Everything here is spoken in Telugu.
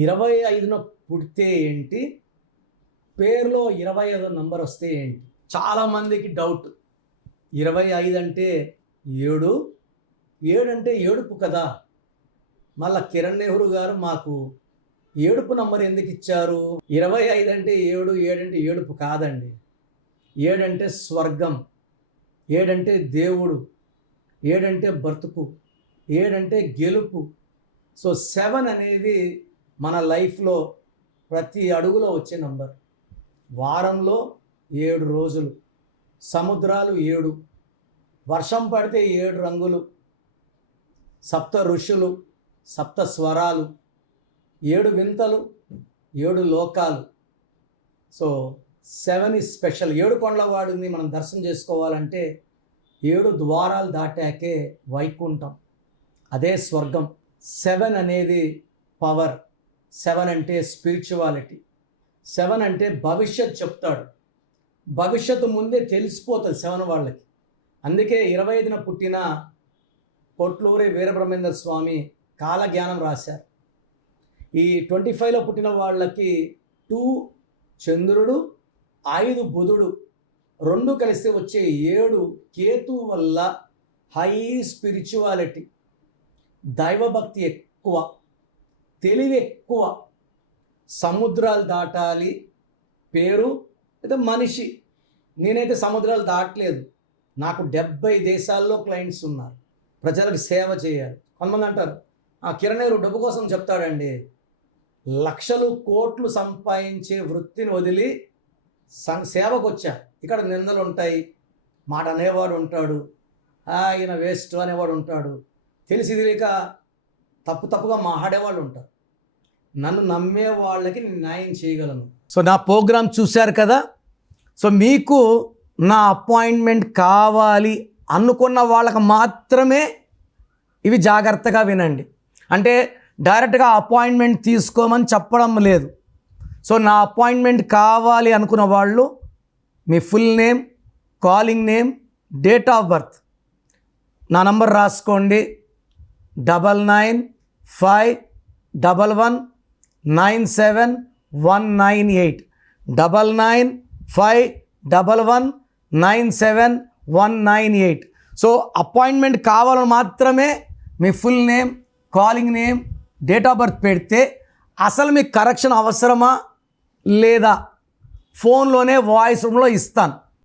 25న పుడితే ఏంటి, పేరులో 25 నంబర్ వస్తే ఏంటి? చాలామందికి డౌట్. 25 అంటే 7, 7 అంటే ఏడుపు కదా. మళ్ళా కిరణ్ నెహ్రూ గారు మాకు ఏడుపు నంబర్ ఎందుకు ఇచ్చారు? 25 అంటే 7, 7 అంటే ఏడుపు కాదండి. 7 అంటే స్వర్గం, 7 అంటే దేవుడు, 7 అంటే బ్రతుకు, 7 అంటే గెలుపు. సో 7 అనేది మన లైఫ్లో ప్రతి అడుగులో వచ్చే నంబర్. వారంలో 7 రోజులు, సముద్రాలు 7, వర్షం పడితే 7 రంగులు, సప్త ఋషులు, సప్త స్వరాలు, 7 వింతలు, 7 లోకాలు. So 7 is special. 7 కొండల వాడిని మనం దర్శనం చేసుకోవాలంటే 7 ద్వారాలు దాటాకే వైకుంఠం, అదే స్వర్గం. 7 అనేది పవర్, 7 అంటే స్పిరిచువాలిటీ, 7 అంటే భవిష్యత్ చెప్తాడు. భవిష్యత్తు ముందే తెలిసిపోతుంది 7 వాళ్ళకి. అందుకే 25న పుట్టిన పొట్లూరి వీరబ్రహ్మేంద్ర స్వామి కాలజ్ఞానం రాశారు. ఈ 25లో పుట్టిన వాళ్ళకి 2 చంద్రుడు, 5 బుధుడు 2 కలిస్తే వచ్చే 7 కేతు వల్ల హై స్పిరిచువాలిటీ, దైవభక్తి ఎక్కువ, తెలివి ఎక్కువ, సముద్రాలు దాటాలి పేరు. అయితే మనిషి, నేనైతే సముద్రాలు దాటలేదు. నాకు 70 దేశాల్లో క్లయింట్స్ ఉన్నారు. ప్రజలకు సేవ చేయాలి. కొంతమంది అంటారు కిరణ్ నెహ్రూ డబ్బు కోసం చెప్తాడండి. లక్షలు కోట్లు సంపాదించే వృత్తిని వదిలి సేవకు వచ్చా. ఇక్కడ నిందలు ఉంటాయి, మాట అనేవాడు ఉంటాడు, ఆయన వేస్ట్ అనేవాడు ఉంటాడు, తెలిసి తెలియక తప్పుగా మాట్లాడేవాళ్ళు ఉంటారు. నన్ను నమ్మే వాళ్ళకి నేను న్యాయం చేయగలను. సో నా ప్రోగ్రాం చూశారు కదా. సో మీకు నా అపాయింట్మెంట్ కావాలి అనుకున్న వాళ్ళకి మాత్రమే ఇవి జాగ్రత్తగా వినండి. అంటే డైరెక్ట్గా అపాయింట్మెంట్ తీసుకోమని చెప్పడం లేదు. సో నా అపాయింట్మెంట్ కావాలి అనుకున్న వాళ్ళు మీ full name, calling name, date of birth, నా నంబర్ రాసుకోండి. 9951197198, 9951197198. సో అపాయింట్మెంట్ కావాలని మాత్రమే మీ full name, calling name, date of birth పెడితే అసలు మీకు కరెక్షన్ అవసరమా లేదా ఫోన్లోనే వాయిస్ రూమ్లో ఇస్తాను.